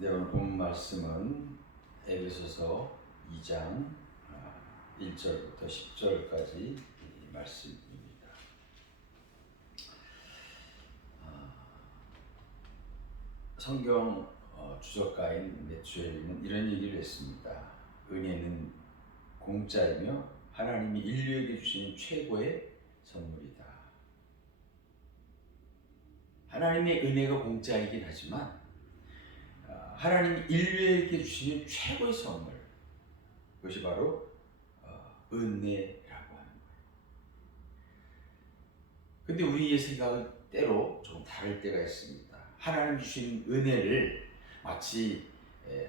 네, 오늘 본 말씀은 에베소서 2장 1절부터 10절까지 말씀입니다. 성경 주석가인 매튜엘은 이런 얘기를 했습니다. 은혜는 공짜이며 하나님이 인류에게 주시는 최고의 선물이다. 하나님의 은혜가 공짜이긴 하지만 하나님이 인류에게 주시는 최고의 선물, 그것이 바로 은혜라고 하는 거예요. 근데 우리의 생각은 때로 좀 다를 때가 있습니다. 하나님 주신 은혜를 마치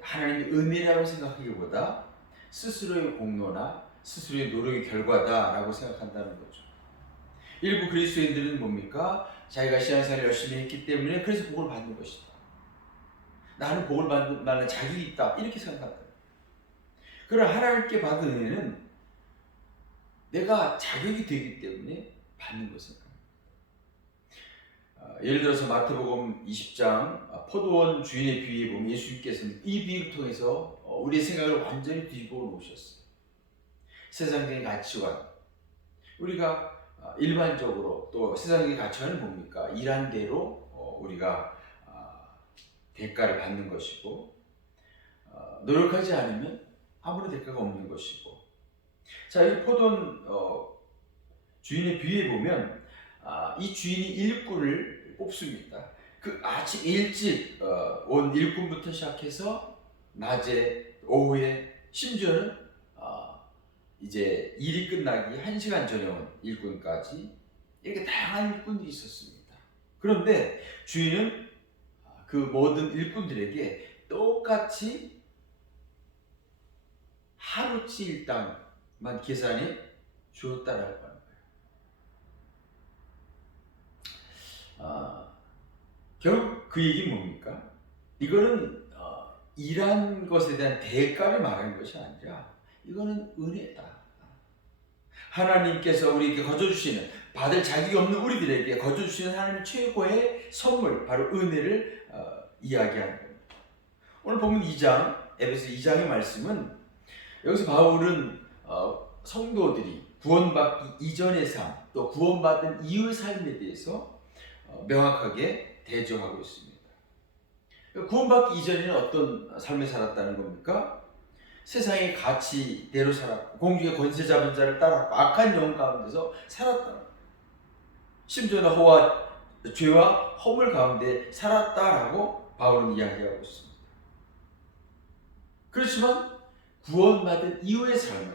하나님의 은혜라고 생각하기보다 스스로의 공로나 스스로의 노력의 결과다라고 생각한다는 거죠. 일부 그리스도인들은 뭡니까? 자기가 신앙생활을 열심히 했기 때문에 그래서 복을 받는 것이다. 나는 복을 받는 만한 자격이 있다. 이렇게 생각한다. 그러나 하나님께 받은 은혜는 내가 자격이 되기 때문에 받는 것을. 예를 들어서 마태복음 20장 포도원 주인의 비유에 보면 예수님께서는 이 비유를 통해서 우리의 생각을 완전히 뒤집어 놓으셨어요. 세상적인 가치관, 우리가 일반적으로 또 세상적인 가치관은 뭡니까? 일한 대로 우리가 대가를 받는 것이고 노력하지 않으면 아무런 대가가 없는 것이고. 자, 이 포도원 주인의 비유에 보면 이 주인이 일꾼을 뽑습니다. 그 아침 일찍 온 일꾼부터 시작해서 낮에 오후에 심지어는 이제 일이 끝나기 1시간 전에 온 일꾼까지 이렇게 다양한 일꾼들이 있었습니다. 그런데 주인은 그 모든 일꾼들에게 똑같이 하루치 일당만 계산해 주었다라고 합니다. 결국 그 얘기는 뭡니까? 이거는 일한 것에 대한 대가를 말하는 것이 아니라 이거는 은혜다. 하나님께서 우리에게 거저주시는, 받을 자격이 없는 우리들에게 거저주시는 하나님 최고의 선물, 바로 은혜를 이야기하는 겁니다. 오늘 보면 2장, 에베소 2장의 말씀은 여기서 바울은 성도들이 구원받기 이전의 삶, 또 구원받은 이후의 삶에 대해서 명확하게 대조하고 있습니다. 구원받기 이전에는 어떤 삶을 살았다는 겁니까? 세상의 가치대로 살았고, 공중의 권세 잡은 자를 따랐고, 악한 영혼 가운데서 살았다는 겁니다. 심지어는 죄와 허물 가운데 살았다라고 바울은 이야기하고 있습니다. 그렇지만 구원받은 이후의 삶은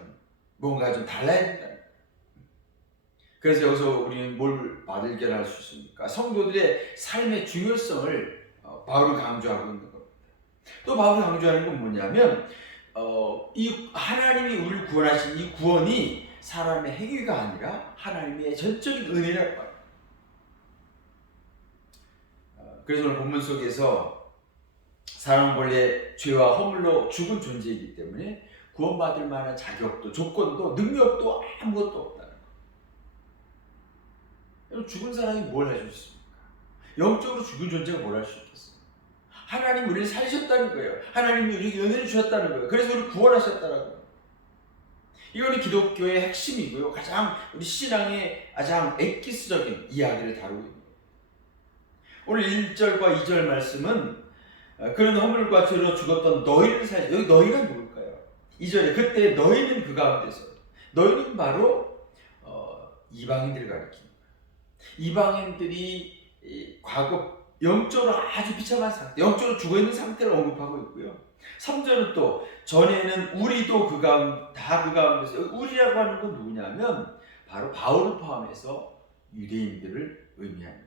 뭔가 좀 달라야 된다. 그래서 여기서 우리는 뭘 발견할 수 있습니까? 성도들의 삶의 중요성을 바울이 강조하고 있는 겁니다. 또 바울이 강조하는 건 뭐냐면 이 하나님이 우리를 구원하신 이 구원이 사람의 행위가 아니라 하나님의 전적인 은혜라고 합니다. 그래서 오늘 본문 속에서 사람은 원래 죄와 허물로 죽은 존재이기 때문에 구원받을 만한 자격도, 조건도, 능력도 아무것도 없다는 거예요. 죽은 사람이 뭘 할 수 있습니까? 영적으로 죽은 존재가 뭘 할 수 있겠어요? 하나님이 우리를 살리셨다는 거예요. 하나님이 우리에게 은혜를 주셨다는 거예요. 그래서 우리를 구원하셨다는 거예요. 이거는 기독교의 핵심이고요. 가장 우리 신앙의 가장 엑기스적인 이야기를 다루고 있는 거예요. 오늘 1절과 2절 말씀은 그런 허물과 죄로 죽었던 너희를 살리, 여기 너희가 누굴까요? 2절에 그때 너희는 그 가운데서, 너희는 바로 이방인들을 가리킵니다. 이방인들이 과거 영적으로 아주 비참한 상태, 영적으로 죽어있는 상태를 언급하고 있고요. 3절은 또 전에는 우리도 그 가운데서, 우리라고 하는 건 누구냐면 바로 바울을 포함해서 유대인들을 의미합니다.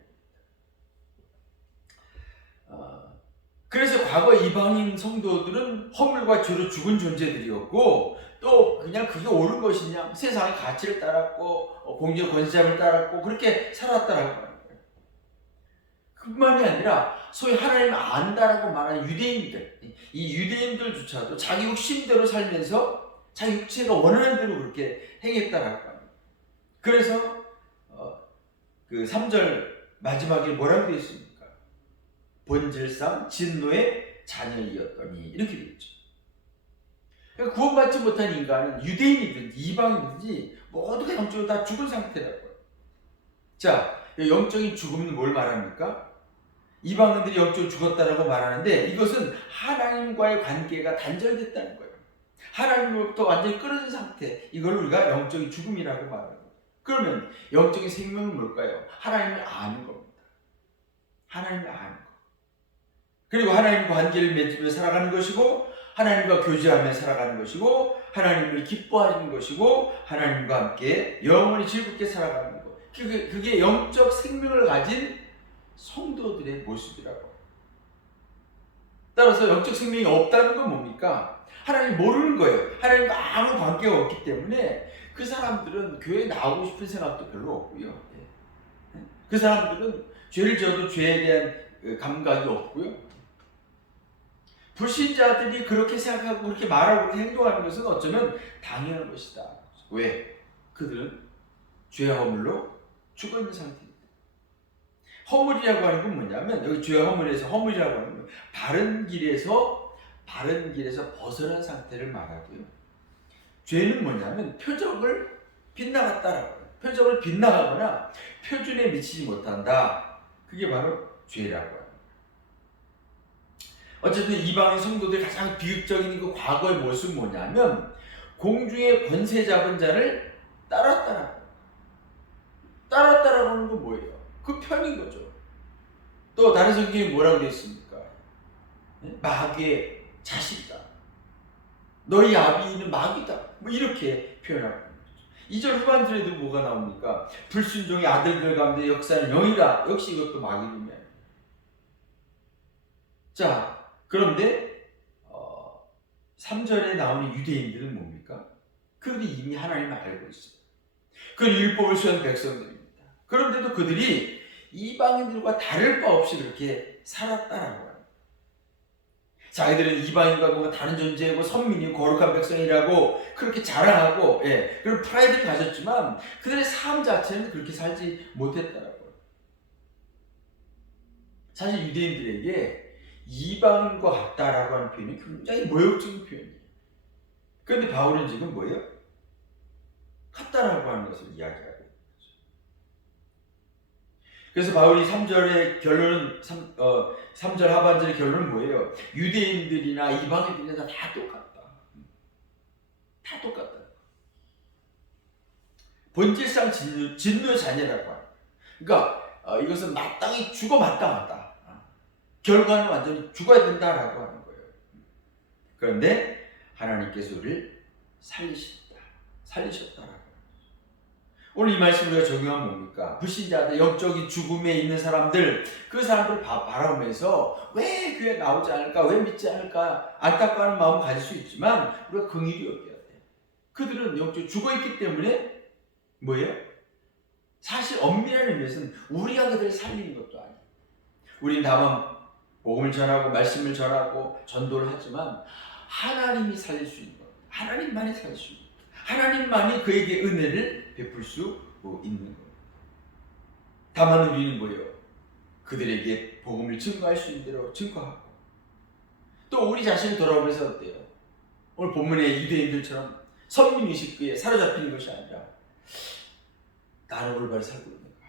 그래서 과거 이방인 성도들은 허물과 죄로 죽은 존재들이었고, 또 그냥 그게 옳은 것이냐, 세상의 가치를 따랐고 공중의 권세를 따랐고 그렇게 살았다라고 하는 거예요. 그뿐만이 아니라 소위 하나님을 안다라고 말하는 유대인들, 이 유대인들조차도 자기 욕심대로 살면서 자기 육체가 원하는 대로 그렇게 행했다라고 합니다. 그래서 그 3절 마지막에 뭐라고 되어 있습니까? 본질상 진노의 자녀이었더니 이렇게 되죠. 그러니까 구원받지 못한 인간은 유대인이든지 이방인이든지 모두가 영적으로 다 죽은 상태라고요. 자, 영적인 죽음은 뭘 말합니까? 이방인들이 영적으로 죽었다라고 말하는데 이것은 하나님과의 관계가 단절됐다는 거예요. 하나님으로부터 완전히 끊어진 상태, 이걸 우리가 영적인 죽음이라고 말하는 거예요. 그러면 영적인 생명은 뭘까요? 하나님을 아는 겁니다. 하나님을 아는 것. 그리고 하나님과 관계를 맺으며 살아가는 것이고, 하나님과 교제하며 살아가는 것이고, 하나님을 기뻐하는 것이고, 하나님과 함께 영원히 즐겁게 살아가는 것. 그게 영적 생명을 가진 성도들의 모습이라고. 따라서 영적 생명이 없다는 건 뭡니까? 하나님 모르는 거예요. 하나님과 아무 관계가 없기 때문에 그 사람들은 교회에 나오고 싶은 생각도 별로 없고요. 그 사람들은 죄를 지어도 죄에 대한 감각이 없고요. 불신자들이 그렇게 생각하고 그렇게 말하고 그렇게 행동하는 것은 어쩌면 당연한 것이다. 왜? 그들은 죄와 허물로 죽어있는 상태입니다. 허물이라고 하는 건 뭐냐면, 여기 죄와 허물에서 허물이라고 하는 건 바른 길에서 벗어난 상태를 말하고요. 죄는 뭐냐면 표적을 빗나갔다라고 해요. 표적을 빗나가거나 표준에 미치지 못한다. 그게 바로 죄라고 해요. 어쨌든 이방인 성도들이 가장 비극적인 그 과거의 모습은 뭐냐면, 공중의 권세 잡은 자를 따랐다라고 하는 건 뭐예요? 그 편인 거죠. 또 다른 성경에 뭐라고 되어 있습니까? 마귀의 자식이다. 너희 아비는 마귀다. 뭐 이렇게 표현하고 있는 거죠. 2절 후반절에도 뭐가 나옵니까? 불순종의 아들들 가운데 역사는 영이다. 역시 이것도 마귀입니다. 자, 그런데 3절에 나오는 유대인들은 뭡니까? 그들이 이미 하나님을 알고 있어요. 그건 율법을 수행한 백성들입니다. 그런데도 그들이 이방인들과 다를 바 없이 그렇게 살았다라고 해요. 자기들은 이방인과 뭔가 다른 존재고 선민이고 거룩한 백성이라고 그렇게 자랑하고, 그런 프라이드를 가졌지만 그들의 삶 자체는 그렇게 살지 못했다라고 해요. 사실 유대인들에게 이방인과 같다라고 하는 표현이 굉장히 모욕적인 표현이에요. 그런데 바울은 지금 뭐예요? 같다라고 하는 것을 이야기하고 있는 거죠. 그래서 바울이 3절의 결론은 3절 하반절의 결론은 뭐예요? 유대인들이나 이방인들이나 다 똑같다. 다 똑같다. 본질상 진노 자녀라고 하는. 그러니까 이것은 마땅히 죽어 마땅하다. 결과는 완전히 죽어야 된다라고 하는 거예요. 그런데 하나님께서 우리를 살리셨다라고. 오늘 이 말씀 우리가 적용하면 뭡니까? 불신자들, 영적인 죽음에 있는 사람들, 그 사람들을 바라보면서 왜 교회 나오지 않을까, 왜 믿지 않을까 안타까운 마음을 가질 수 있지만 우리가 긍휼히 여겨야 돼. 그들은 영적으로 죽어있기 때문에 뭐예요? 사실 엄밀한 의미에서는 우리가 그들을 살리는 것도 아니에요. 우리는 다만 복음을 전하고 말씀을 전하고 전도를 하지만 하나님이 살릴 수 있는 겁니다. 하나님만이 살릴 수 있는 겁니다. 하나님만이 그에게 은혜를 베풀 수 있는 겁니다. 다만 우리는 뭐예요? 그들에게 복음을 증거할 수 있는 대로 증거하고, 또 우리 자신을 돌아보면서 어때요? 오늘 본문의 유대인들처럼 선민의식에 사로잡히는 것이 아니라 나는 올바로 살고 있는가?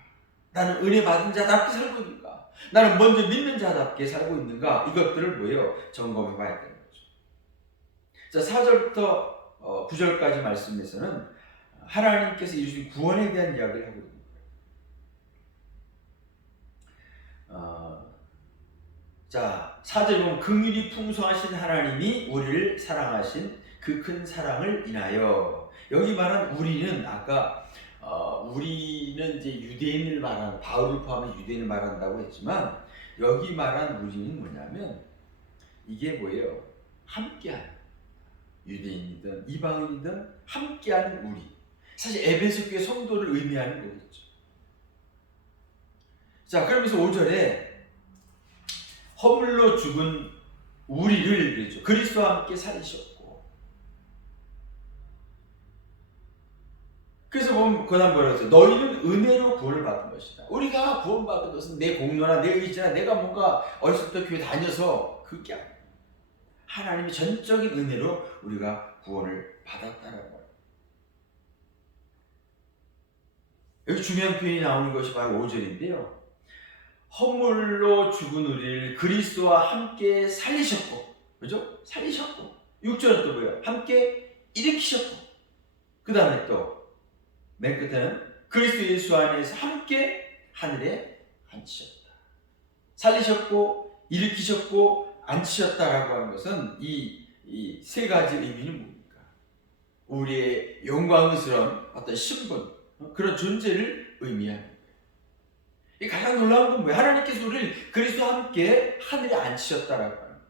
나는 은혜 받은 자답게 살고 있는가? 나는 먼저 믿는 자답게 살고 있는가? 이것들을 뭐예요? 점검해 봐야 되는 거죠. 자, 4절부터 9절까지 말씀에서는 하나님께서 이루신 구원에 대한 이야기를 하고 있는 거예요. 자, 4절에 보면 긍휼이 풍성하신 하나님이 우리를 사랑하신 그 큰 사랑을 인하여, 여기 말한 우리는 아까 우리는 이제 유대인을 말하는, 바울을 포함해 유대인을 말한다고 했지만 여기 말한 우리는 뭐냐면 이게 뭐예요? 함께하는, 유대인이든 이방인이든 함께하는 우리. 사실 에베소 교회 성도를 의미하는 거겠죠. 자, 그러면서 5절에 허물로 죽은 우리를 그랬죠. 그리스도와 함께 살리셨고. 그래서 보면 그다음 뭐라고 했어요? 너희는 은혜로 구원을 받은 것이다. 우리가 구원받은 것은 내 공로나 내 의지나 내가 뭔가 어렸을 때 교회 다녀서 그게 아니에요. 하나님의 전적인 은혜로 우리가 구원을 받았다는 거예요. 여기 중요한 표현이 나오는 것이 바로 5절인데요. 허물로 죽은 우리를 그리스도와 함께 살리셨고, 그죠? 살리셨고. 6절은 또 뭐예요? 함께 일으키셨고. 그 다음에 또 맨 끝에는 그리스도 예수 안에서 함께 하늘에 앉히셨다. 살리셨고 일으키셨고 앉히셨다라고 하는 것은 이 세 가지 의미는 뭡니까? 우리의 영광스러운 어떤 신분, 그런 존재를 의미하는 거예요. 이 가장 놀라운 건 뭐예요? 하나님께서 우리를 그리스도와 함께 하늘에 앉히셨다라고 하는 거예요.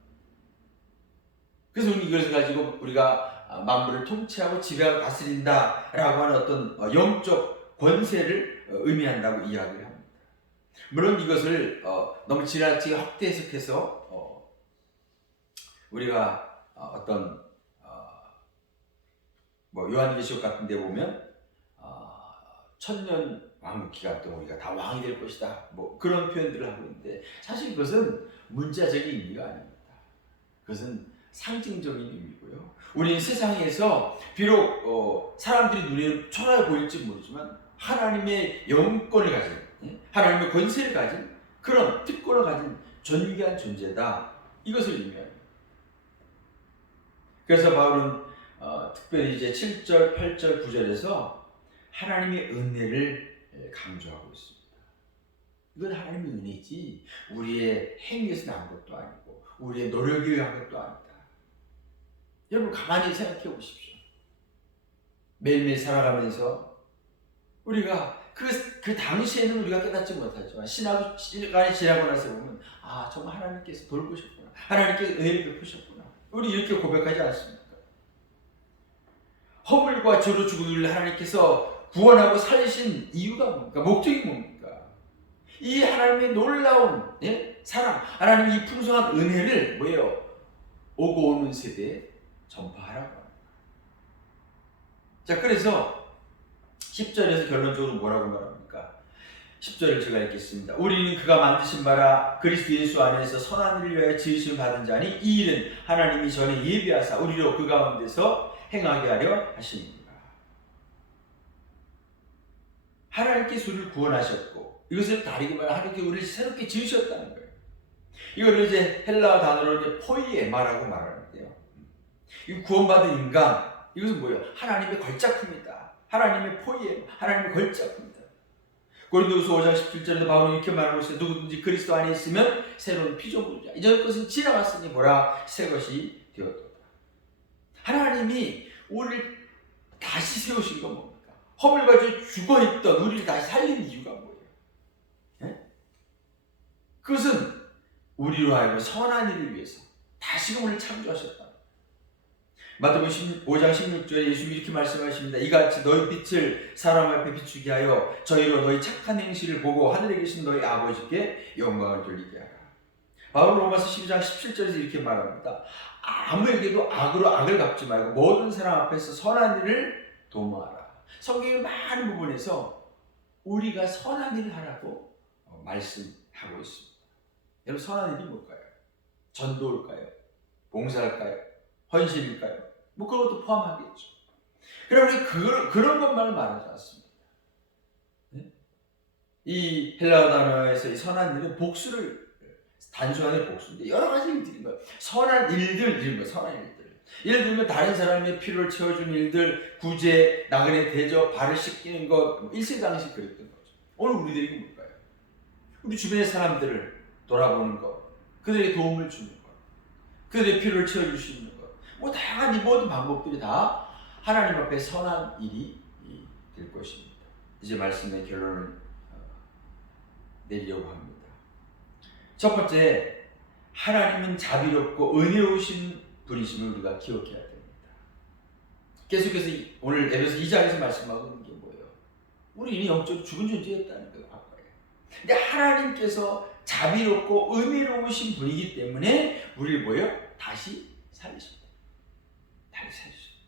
그래서 이것을 가지고 우리가 만물을 통치하고 지배하고 다스린다라고 하는 어떤 영적 권세를 의미한다고 이야기를 합니다. 물론 이것을 너무 지나치게 확대 해석해서 우리가 어떤 요한계시록 같은 데 보면 천년 왕국 기간 동안 우리가 다 왕이 될 것이다, 그런 표현들을 하고 있는데, 사실 그것은 문자적인 의미가 아닙니다. 그것은 상징적인 의미고요. 우리는 세상에서 비록 사람들이 눈에 초라해 보일지 모르지만 하나님의 영권을 가진, 하나님의 권세를 가진, 그런 특권을 가진 존귀한 존재다, 이것을 의미합니다. 그래서 바울은 특별히 이제 7절, 8절, 9절에서 하나님의 은혜를 강조하고 있습니다. 이건 하나님의 은혜지 우리의 행위에서 난 것도 아니고 우리의 노력에 의한 것도 아니다. 여러분 가만히 생각해 보십시오. 매일매일 살아가면서 우리가 그 당시에는 우리가 깨닫지 못하지만 시간이 지나고 나서 보면 정말 하나님께서 돌보셨구나, 하나님께서 은혜를 베푸셨구나, 우리 이렇게 고백하지 않습니까? 허물과 죄로 죽은 우리를 하나님께서 구원하고 살리신 이유가 뭡니까? 목적이 뭡니까? 이 하나님의 놀라운 사랑, 하나님의 이 풍성한 은혜를 오고 오는 세대에 전파하라고 합니다. 자, 그래서 10절에서 결론적으로 뭐라고 말합니까? 10절을 제가 읽겠습니다. 우리는 그가 만드신 바라 그리스도 예수 안에서 선한 일을 위하여 지으심을 받은 자니 이 일은 하나님이 전에 예비하사 우리로 그 가운데서 행하게 하려 하십니다. 하나님께서 우리를 구원하셨고, 이것을 다르게 말하면 하나님께서 우리를 새롭게 지으셨다는 거예요. 이걸 이제 헬라어 단어로 이제 포이에마라고 말하는데요. 이 구원받은 인간, 이것은 뭐예요? 하나님의 걸작품이다. 하나님의 포이에마, 하나님의 걸작품이다. 고린도후서 5장 17절에도 바울은 이렇게 말하고 있어요. 누구든지 그리스도 안에 있으면 새로운 피조물이다. 이전 것은 지나갔으니 보라, 새 것이 되었도다. 하나님이 우리를 다시 세우신 건 뭡니까? 허물과 죄 죽어있던 우리를 다시 살린 이유가 뭐예요? 그것은 우리로 하여금 선한 일을 위해서 다시금 우리를 창조하셨다. 마태복음 5장 16절에 예수님이 이렇게 말씀하십니다. 이같이 너희 빛을 사람 앞에 비추게 하여 저희로 너희 착한 행실을 보고 하늘에 계신 너희 아버지께 영광을 돌리게 하라. 바울 로마서 12장 17절에서 이렇게 말합니다. 아무에게도 악으로 악을 갚지 말고 모든 사람 앞에서 선한 일을 도모하라. 성경의 많은 부분에서 우리가 선한 일을 하라고 말씀하고 있습니다. 여러분, 선한 일이 뭘까요? 전도일까요? 봉사일까요? 헌신일까요? 그런 것도 포함하겠죠. 그러면 그런 것만 말하지 않습니다. 이 헬라어 단어에서 이 선한 일은 복수를, 단순한 복수인데 여러 가지 일들인 거예요. 선한 일들 이런 거예요. 선한 일들. 예를 들면 다른 사람의 필요를 채워주는 일들, 구제, 나그네 대접, 발을 씻기는 것, 일세당시 그랬던 거죠. 오늘 우리들이 뭘까요? 우리 주변의 사람들을 돌아보는 것, 그들에게 도움을 주는 것, 그들의 필요를 채워줄 수 있는 것, 다양한 이 모든 방법들이 다 하나님 앞에 선한 일이 될 것입니다. 이제 말씀의 결론을 내리려고 합니다. 첫 번째, 하나님은 자비롭고 은혜로우신 분이심을 우리가 기억해야 됩니다. 계속해서 오늘 에베소 2장에서 말씀하고 있는 게 뭐예요? 우리는 영적으로 죽은 존재였다는 거예요. 근데 하나님께서 자비롭고 은혜로우신 분이기 때문에 우리를 다시 살리십니다. 다시 살리십니다.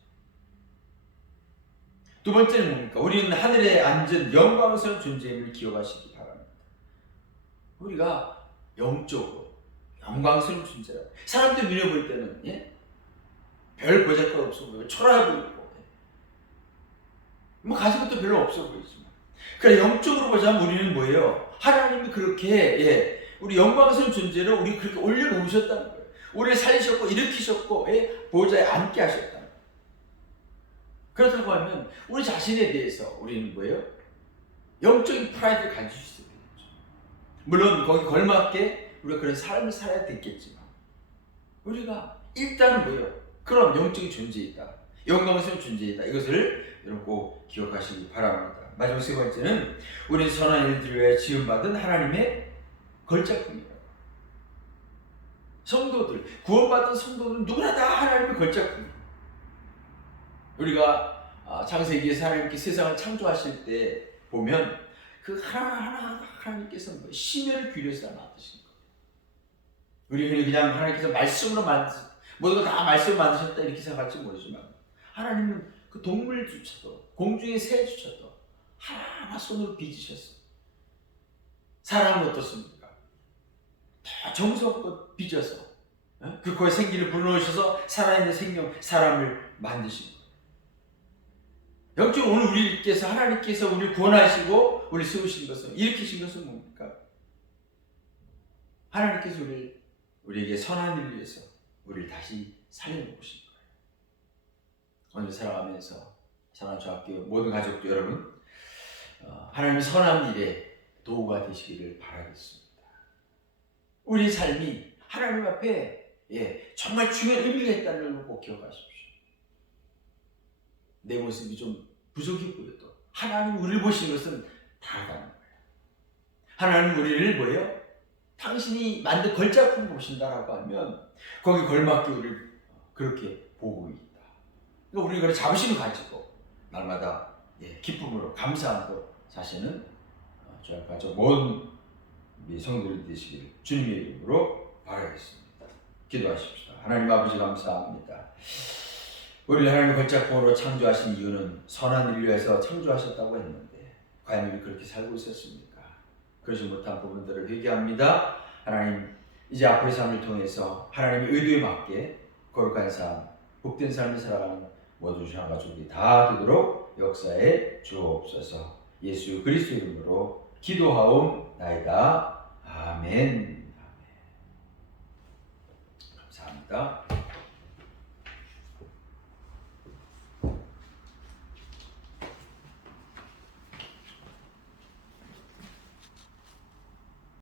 두 번째는 뭡니까? 우리는 하늘에 앉은 영광스러운 존재임을 기억하시기 바랍니다. 우리가 영적으로 영광스러운 존재라. 사람들 눈에 볼 때는 별 보잘것 없어 보이고 초라해 보이고 뭐 가진 것도 별로 없어 보이지만, 그러니까 영적으로 보자면 우리는 뭐예요? 하나님이 그렇게 우리 영광스러운 존재를 우리 그렇게 올려놓으셨다는 거예요. 우리를 살리셨고 일으키셨고 보호자에 앉게 하셨다는 거예요. 그렇다고 하면 우리 자신에 대해서 우리는 뭐예요? 영적인 프라이드를 가질 수 있어야 되겠죠. 물론 거기 걸맞게 우리가 그런 삶을 살아야 되겠지만, 우리가 일단은 뭐예요? 그런 영적인 존재이다, 영광스러운 존재이다, 이것을 여러분 꼭 기억하시기 바랍니다. 마지막 세 번째는 우리는 선한 일들을 위해 지음받은 하나님의 걸작품이다. 성도들, 구원받은 성도들은 누구나 다 하나님의 걸작품이에요. 우리가 창세기에서 하나님께 세상을 창조하실 때 보면 그 하나하나 하나님께서 심혈을 기울여서 만드신 거예요. 우리는 그냥 하나님께서 말씀으로 모든 거 다 말씀으로 만드셨다 이렇게 생각할지 모르지만, 하나님은 그 동물조차도, 공중의 새조차도 하나하나 손으로 빚으셨어요. 사람은 어떻습니까? 다 정성껏 빚어서 그 코에 생기를 불어넣으셔서 살아있는 생명, 사람을 만드신 거예요. 영적으로 오늘 우리께서, 하나님께서 우리를 구원하시고 우리를 세우신 것은, 일으키신 것은 뭡니까? 하나님께서 우리에게 선한 일을 위해서 우리를 다시 살려놓으신 거예요. 오늘 살아가면서 사랑하는 저학교 모든 가족도 여러분, 하나님의 선한 일에 도구가 되시기를 바라겠습니다. 우리 삶이 하나님 앞에 정말 중요한 의미가 있다는 걸 꼭 기억하십시오. 내 모습이 좀 부족해 보여도 하나님 우리를 보시는 것은 다르다는 거예요. 하나님 우리를 뭐예요? 당신이 만든 걸작품 보신다라고 하면 거기 걸맞게 우리를 그렇게 보고 있다. 그러니까 우리가 그런 자부심을 가지고 날마다 기쁨으로 감사함으로 사시는 저와 가족 모든 성도들 되시기를 주님의 이름으로 바라겠습니다. 기도하십시다. 하나님 아버지 감사합니다. 우리를 하나님의 걸작품으로 창조하신 이유는 선한 일을 위해서 창조하셨다고 했는데 과연 우리 그렇게 살고 있었습니까? 그러지 못한 부분들을 회개합니다. 하나님, 이제 앞으로의 삶을 통해서 하나님의 의도에 맞게 거룩한 삶, 복된 삶을 살아가는 모든 주신 가족이 다 되도록 역사에 주옵소서. 예수 그리스도 이름으로 기도하옵나이다. 아멘. 감사합니다.